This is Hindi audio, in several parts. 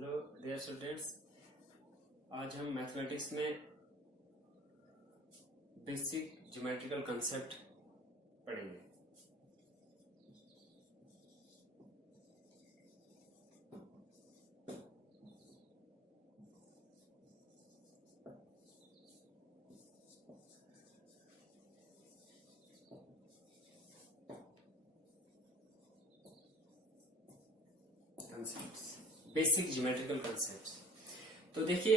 हेलो डियर स्टूडेंट्स, आज हम मैथमेटिक्स में बेसिक ज्योमेट्रिकल कंसेप्ट पढ़ेंगे। Basic geometrical concept. तो देखिए,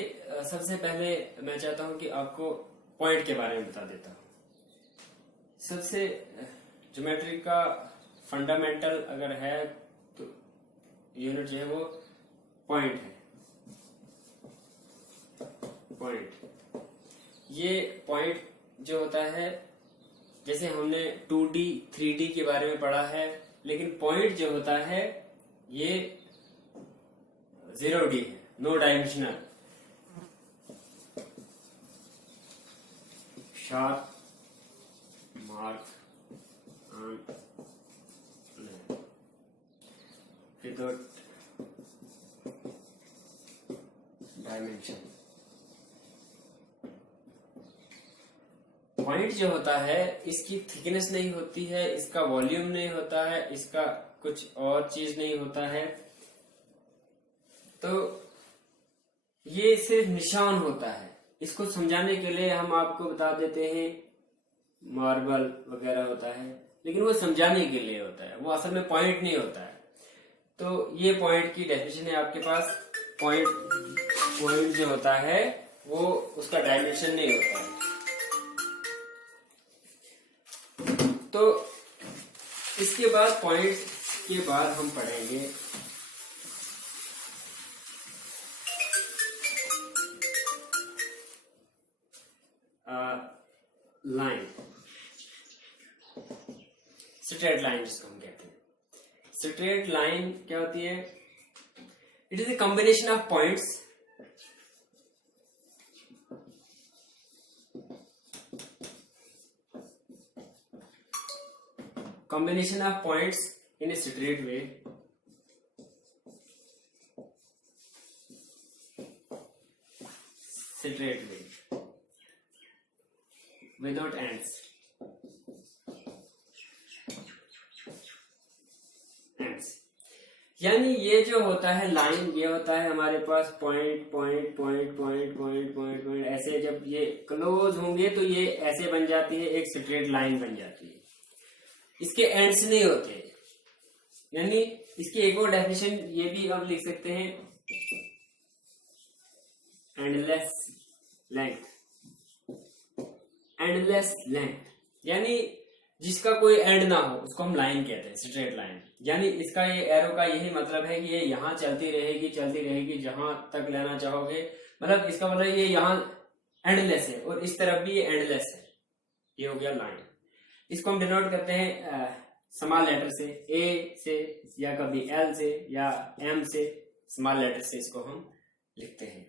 सबसे पहले मैं चाहता हूं कि आपको पॉइंट के बारे में बता देता हूं। सबसे ज्योमेट्री का फंडामेंटल अगर है तो यूनिट जो है वो पॉइंट है। पॉइंट, ये पॉइंट जो होता है, जैसे हमने 2D 3D के बारे में पढ़ा है, लेकिन पॉइंट जो होता है ये 0D है, no dimensional, sharp mark on without dimension. Point जो होता है इसकी थिकनेस नहीं होती है, इसका वॉल्यूम नहीं होता है, इसका कुछ और चीज नहीं होता है, तो ये सिर्फ निशान होता है। इसको समझाने के लिए हम आपको बता देते हैं मार्बल वगैरह होता है, लेकिन वो समझाने के लिए होता है, वो असल में पॉइंट नहीं होता है। तो ये पॉइंट की डेफिनेशन है आपके पास। पॉइंट जो होता है वो उसका डायमेंशन नहीं होता है। तो इसके बाद पॉइंट के बाद हम पढ़ेंगे लाइन, स्ट्रेट लाइन जिसको हम कहते हैं। स्ट्रेट लाइन क्या होती है? It is a combination of points in a straight way without ends. यानी ये जो होता है लाइन, ये होता है हमारे पास point point point point point point point, ऐसे जब ये क्लोज होंगे तो ये ऐसे बन जाती है, एक स्ट्रेट लाइन बन जाती है। इसके एंड्स नहीं होते। यानी इसकी एक और डेफिनेशन ये भी हम लिख सकते हैं, एंडलेस लेंथ। एंडलेस लेंथ यानी जिसका कोई एंड ना हो उसको हम लाइन कहते हैं, स्ट्रेट लाइन। यानी इसका ये एरो का यही मतलब है कि ये यहाँ चलती रहेगी जहां तक लेना चाहोगे। मतलब इसका मतलब ये यहाँ एंडलेस है और इस तरफ भी ये एंडलेस है। ये हो गया लाइन। इसको हम डिनोट करते हैं स्मॉल लेटर से, ए से, या कभी एल से या एम से, स्मॉल लेटर से इसको हम लिखते हैं।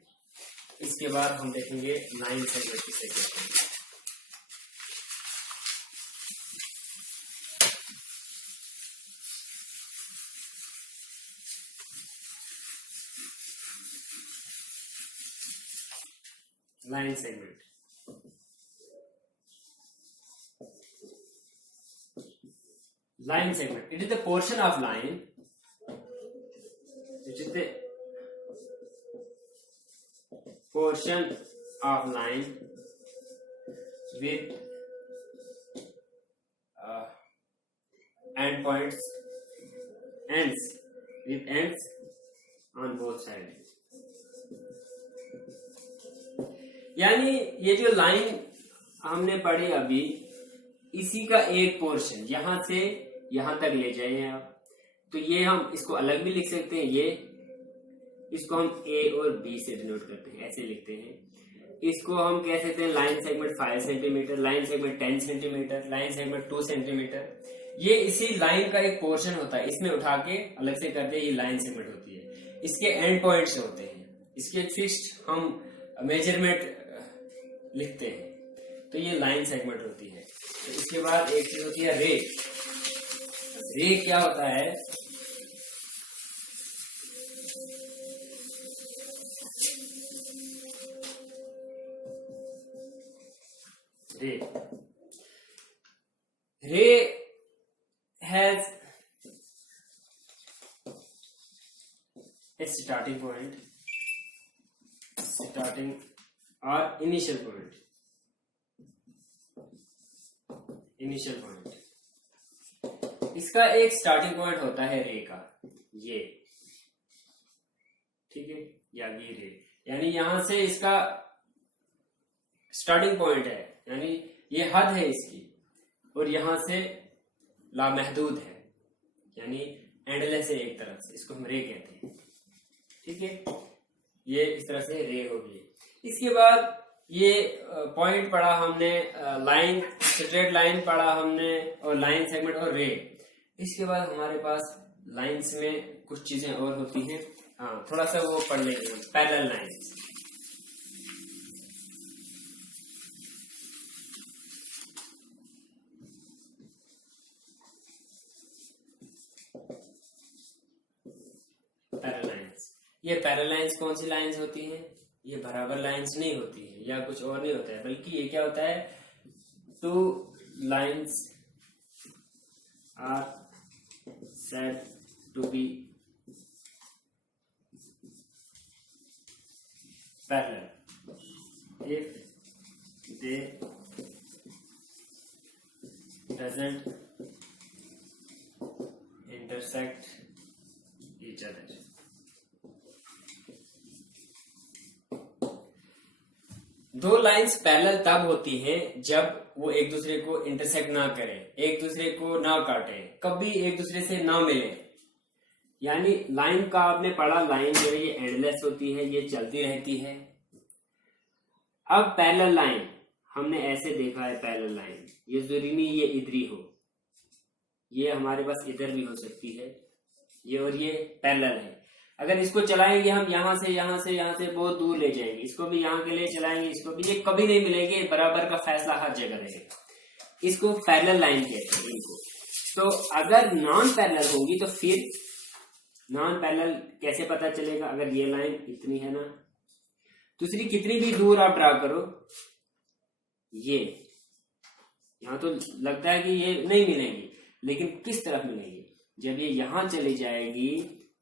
इसके बाद हम देखेंगे लाइन सेगमेंट किसे कहते हैं। Line segment, line segment, it is the portion of line with ends on both sides। यानी ये जो लाइन हमने पढ़ी अभी, इसी का एक पोर्शन यहां से यहां तक ले जाए आप, तो ये हम इसको अलग भी लिख सकते हैं। ये इसको हम ए और बी से डिनोट करते हैं, ऐसे लिखते हैं। इसको हम कह सकते हैं line segment 5 centimetre, line segment 10 centimetre, line segment 2 centimetre. ये इसी लाइन का एक पोर्शन होता है, इसमें उठा के अलग से करते हैं, ये लाइन सेगमेंट होती है। इसके एंड पॉइंट्स होते हैं, इसके फिक्स्ड हम मेजरमेंट लिखते हैं, तो ये लाइन सेगमेंट होती है। तो इसके बाद एक चीज होती है रे। रे क्या होता है? रे रे has a starting point, starting or initial point, initial point. इसका एक स्टार्टिंग पॉइंट होता है रे का, ये ठीक है, या ये रे, यानी यहां से इसका स्टार्टिंग पॉइंट है, यानी ये हद है इसकी, और यहां से लामहदूद है, यानी एंडलेस है एक तरफ से, इसको हम रे कहते हैं, ठीक है। ये इस तरह से रे होगी। इसके बाद ये पॉइंट पढ़ा हमने, लाइन, स्ट्रेट लाइन पढ़ा हमने, और लाइन, सेगमेंट और रे। इसके बाद हमारे पास लाइंस में कुछ चीजें और होती हैं, हाँ थोड़ा सा वो पढ़ लेंगे हम, पैरेलल लाइंस। पैरेलल लाइंस, ये पैरेलल लाइंस कौन सी लाइंस होती हैं? ये बराबर लाइंस नहीं होती है, या कुछ और नहीं होता है, बल्कि ये क्या होता है, two lines are said to be parallel if they doesn't intersect each other. दो लाइंस पैरेलल तब होती हैं जब वो एक दूसरे को इंटरसेक्ट ना करें, एक दूसरे को ना काटे, कभी एक दूसरे से ना मिले। यानी लाइन का आपने पढ़ा, लाइन जो है ये एंडलेस होती है, ये चलती रहती है। अब पैरेलल लाइन हमने ऐसे देखा है, पैरेलल लाइन ये जरूरी नहीं ये इधरी हो, ये हमारे पास इधर भी हो सकती है, ये और ये पैरेलल है। अगर इसको चलाएंगे हम यहाँ से यहाँ से यहाँ से बहुत दूर ले जाएंगे, इसको भी यहाँ के लिए चलाएंगे, इसको भी, ये कभी नहीं मिलेंगे, बराबर का फैसला हर जगह रहेगा। इसको पैरेलल लाइन कहते हैं इनको। तो अगर नॉन पैरेलल होगी तो फिर नॉन पैरेलल कैसे पता चलेगा? अगर ये लाइन इतनी है ना, दूसरी कितनी भी दूर आप ड्रा करो, ये यहाँ तो लगता है कि ये नहीं मिलेंगी, लेकिन किस तरफ मिलेंगी? जब ये यहाँ चली जाएगी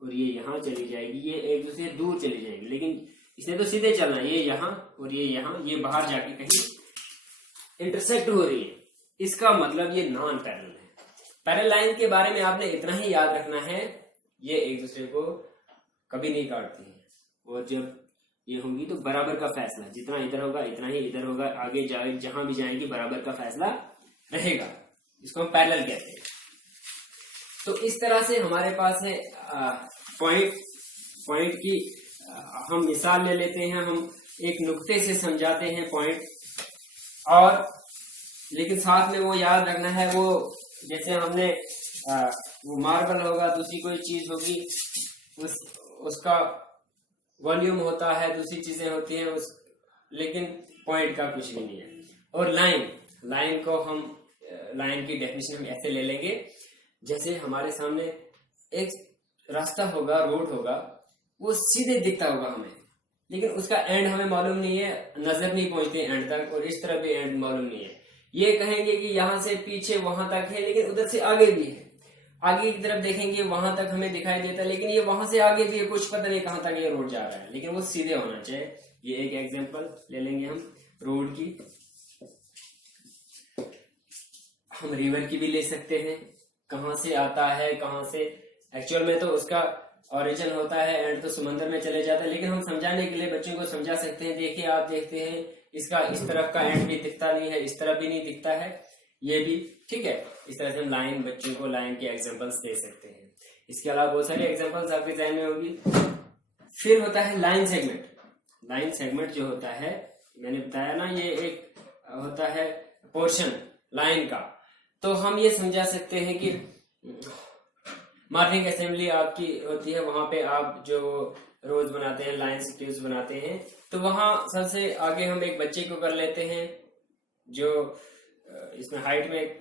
और ये यहाँ चली जाएगी, ये एक दूसरे से दूर चली जाएगी, लेकिन इसने तो सीधे चलना है, ये यहाँ और ये यहाँ, ये बाहर जाके कहीं इंटरसेक्ट हो रही है, इसका मतलब ये नॉन पैरेलल है। पैरेलल लाइन के बारे में आपने इतना ही याद रखना है, ये एक दूसरे को कभी नहीं काटती है, और जब ये होंगी तो बराबर का फैसला, जितना इधर होगा इतना ही इधर होगा, आगे जाए जहां भी जाएंगी बराबर का फैसला रहेगा, इसको हम पैरेलल कहते हैं। तो इस तरह से हमारे पास है पॉइंट की हम मिसाल ले लेते हैं, हम एक नुक्ते से समझाते हैं पॉइंट, और लेकिन साथ में वो याद रखना है, वो जैसे हमने वो मार्बल होगा, दूसरी कोई चीज होगी, उसका वॉल्यूम होता है, दूसरी चीजें होती हैं लेकिन पॉइंट का कुछ भी नहीं है। और लाइन को हम, लाइन की डेफिनेशन हम ऐसे ले लेंगे, जैसे हमारे सामने एक रास्ता होगा, रोड होगा, वो सीधे दिखता होगा हमें, लेकिन उसका एंड हमें मालूम नहीं है, नजर नहीं पहुंचती एंड तक, और इस तरह भी एंड मालूम नहीं है। ये कहेंगे कि यहाँ से पीछे वहां तक है, लेकिन उधर से आगे भी है, आगे की तरफ देखेंगे वहां तक हमें दिखाई देता है, लेकिन ये वहां से आगे भी है, कुछ पता नहीं कहां तक ये रोड जा रहा है, लेकिन वो सीधे होना चाहिए। ये एक एग्जांपल ले लेंगे हम रोड की, हम रिवर की भी ले सकते हैं, कहां से आता है, कहां से एक्चुअल में तो उसका ओरिजिन होता है, एंड तो समंदर में चले जाता है, लेकिन हम समझाने के लिए बच्चों को समझा सकते हैं। देखिए आप देखते हैं, इसका इस तरफ का एंड भी दिखता नहीं है, इस तरफ भी नहीं दिखता है, ये भी ठीक है। इस तरह से हम लाइन, बच्चों को लाइन के एग्जांपल्स दे सकते हैं। इसके अलावा बहुत सारे एग्जांपल्स आपके ध्यान में होगी। फिर होता है लाइन सेगमेंट। लाइन सेगमेंट जो होता है, मैंने बताया ना, ये एक होता है पोर्शन लाइन का। तो हम ये समझा सकते हैं कि मार्किंग असेंबली आपकी होती है, वहां पे आप जो रोज बनाते हैं, लाइन ट्यूब्स बनाते हैं, तो वहां सबसे आगे हम एक बच्चे को कर लेते हैं जो इसमें हाइट में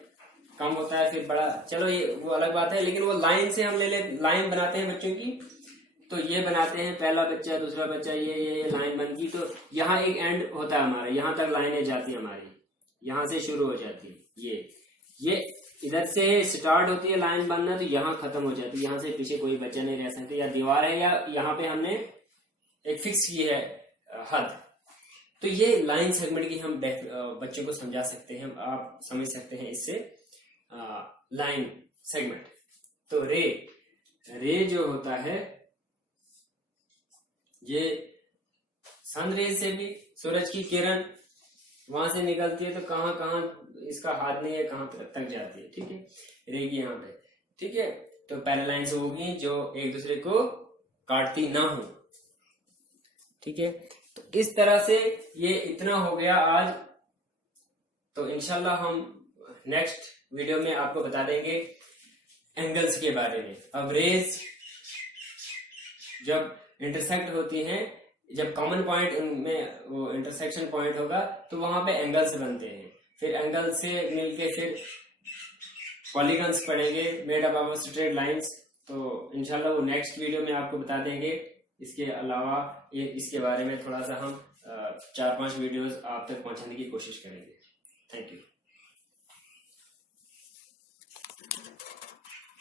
कम होता है, फिर बड़ा, चलो ये वो अलग बात है, लेकिन वो लाइन से हम ले ले, लाइन बनाते हैं बच्चों की। तो ये बनाते हैं, पहला बच्चा दूसरा बच्चा, ये लाइन बन गई। तो यहाँ एक एंड होता है हमारा, यहाँ तक लाइनें जाती है हमारी, यहाँ से शुरू हो जाती है। ये इधर से स्टार्ट होती है लाइन बनना, तो यहाँ खत्म हो जाती है, यहाँ से पीछे कोई बच्चा नहीं रह सकता, या दीवार है या यहाँ पे हमने एक फिक्स की है हद। तो ये लाइन सेगमेंट की हम बच्चों को समझा सकते हैं, आप समझ सकते हैं इससे लाइन सेगमेंट। तो रे जो होता है, ये सन रेज से भी, सूरज की किरण वहां से निकलती है, तो कहां कहां इसका हाथ नहीं है, कहां तक जाती है, ठीक है, रे की यहाँ पे, ठीक है। तो पैरेलाइंस होगी जो एक दूसरे को काटती ना हो, ठीक है। तो इस तरह से ये इतना हो गया आज। तो इंशाल्लाह हम नेक्स्ट वीडियो में आपको बता देंगे एंगल्स के बारे में। अब रेज जब इंटरसेक्ट होती हैं, जब कॉमन पॉइंट में वो इंटरसेक्शन पॉइंट होगा, तो वहां पे एंगल्स बनते हैं, फिर एंगल से मिलके फिर पॉलीगन्स पड़ेंगे made up of straight lines. तो इंशाल्लाह वो नेक्स्ट वीडियो में आपको बता देंगे। इसके अलावा इसके बारे में थोड़ा सा हम 4-5 वीडियोस आप तक पहुंचाने की कोशिश करेंगे। Thank you.